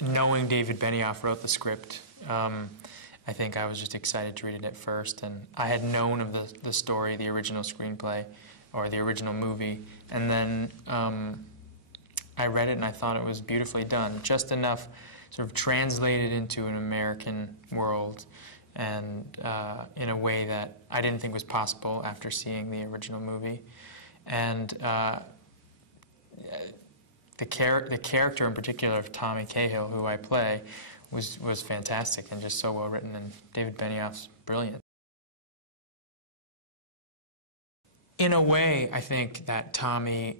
knowing David Benioff wrote the script, I think I was just excited to read it at first. And I had known of the story, the original screenplay, or the original movie. And then I read it and I thought it was beautifully done. Just enough sort of translated into an American world and in a way that I didn't think was possible after seeing the original movie. And the character in particular of Tommy Cahill, who I play, was fantastic and just so well written, and David Benioff's brilliant. In a way, I think that Tommy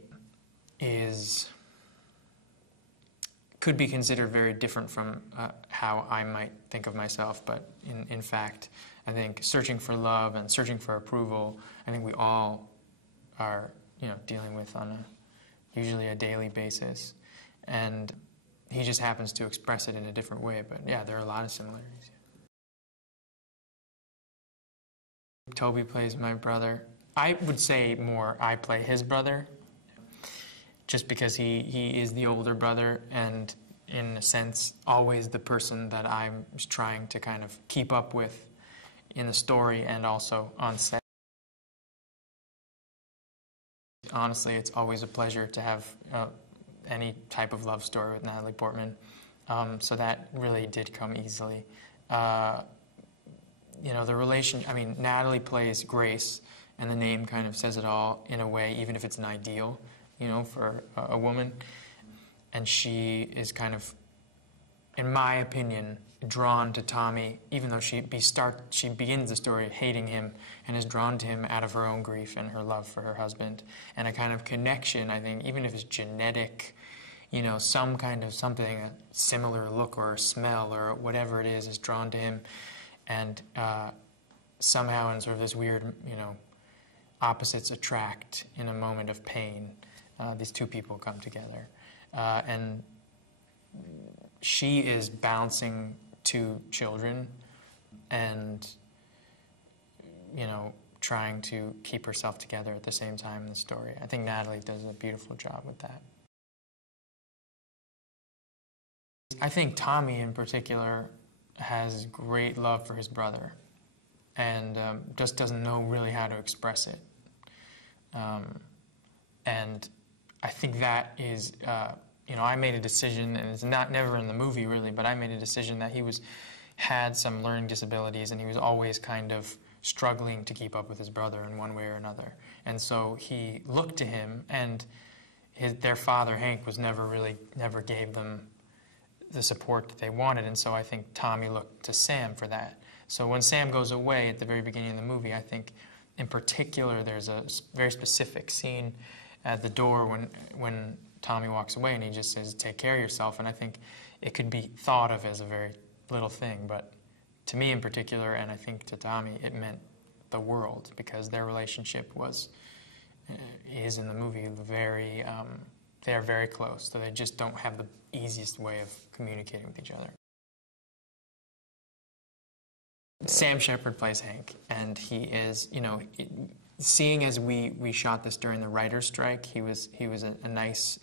could be considered very different from how I might think of myself, but in fact, I think searching for love and searching for approval, I think we all are, dealing with on usually a daily basis, and he just happens to express it in a different way. But yeah, there are a lot of similarities. Toby plays my brother. I would say more I play his brother, just because he is the older brother and, in a sense, always the person that I'm trying to kind of keep up with in the story and also on set. Honestly, it's always a pleasure to have any type of love story with Natalie Portman, so that really did come easily. The relation, Natalie plays Grace, and the name kind of says it all in a way, even if it's an ideal, for a woman. And she is kind of, in my opinion, drawn to Tommy, even though she begins the story hating him and is drawn to him out of her own grief and her love for her husband. And a kind of connection, I think, even if it's genetic, some kind of something, a similar look or a smell or whatever it is drawn to him. And somehow in sort of this weird, opposites attract in a moment of pain. These two people come together. And she is bouncing two children and, trying to keep herself together at the same time in the story. I think Natalie does a beautiful job with that. I think Tommy, in particular, has great love for his brother and just doesn't know really how to express it. And I think that is, I made a decision, and it's never in the movie really, but I made a decision that he had some learning disabilities, and he was always kind of struggling to keep up with his brother in one way or another. And so he looked to him, and their father, Hank, never gave them the support that they wanted, and so I think Tommy looked to Sam for that. So when Sam goes away at the very beginning of the movie, I think in particular there's a very specific scene at the door when Tommy walks away and he just says, "Take care of yourself," and I think it could be thought of as a very little thing, but to me in particular, and I think to Tommy, it meant the world, because their relationship is in the movie very, they are very close, so they just don't have the easiest way of communicating with each other. Sam Shepard plays Hank, and he is, seeing as we shot this during the writer's strike, he was a nice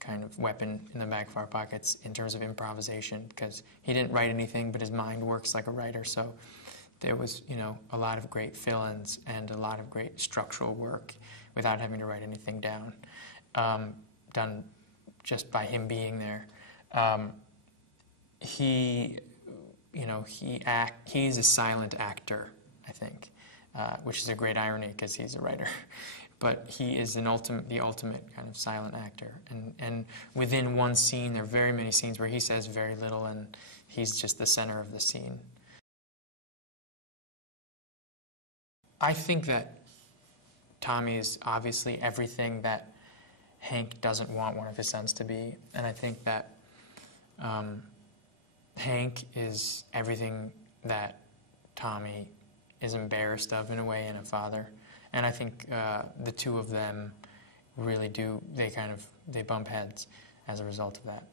kind of weapon in the back of our pockets in terms of improvisation, because he didn't write anything, but his mind works like a writer, so there was, a lot of great fill-ins and a lot of great structural work without having to write anything down, done just by him being there. He's a silent actor, I think, which is a great irony because he's a writer. But he is the ultimate kind of silent actor. And within one scene, there are very many scenes where he says very little, and he's just the center of the scene. I think that Tommy is obviously everything that Hank doesn't want one of his sons to be, and I think that Hank is everything that Tommy is embarrassed of in a way in a father, and I think the two of them really do, they bump heads as a result of that.